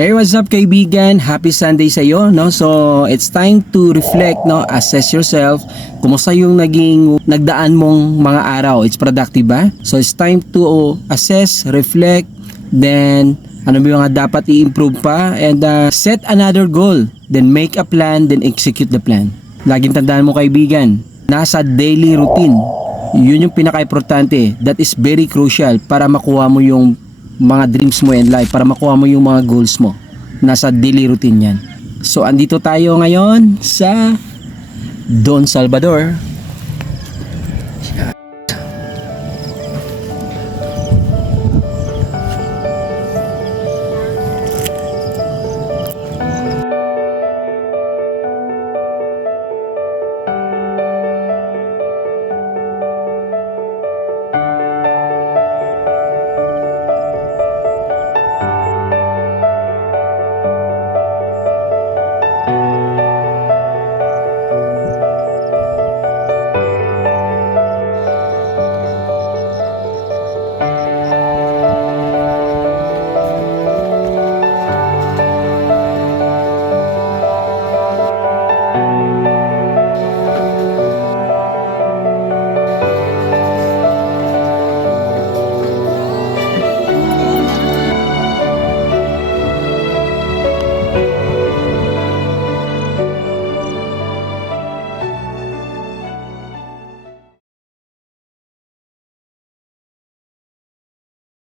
Hey, what's up kaibigan? Happy Sunday sa iyo, no? So, it's time to reflect, no? Assess yourself. Kumusta yung nagdaan mong mga araw? It's productive ba? So, it's time to assess, reflect, then ano ba yung mga dapat i-improve pa, and set another goal. Then make a plan, then execute the plan. Laging tandaan mo kaibigan, nasa daily routine. Yun yung pinaka-importante. That is very crucial para makuha mo yung mga dreams mo in life, para makuha mo yung mga goals mo. Nasa daily routine yan. So andito tayo ngayon sa Don Salvador.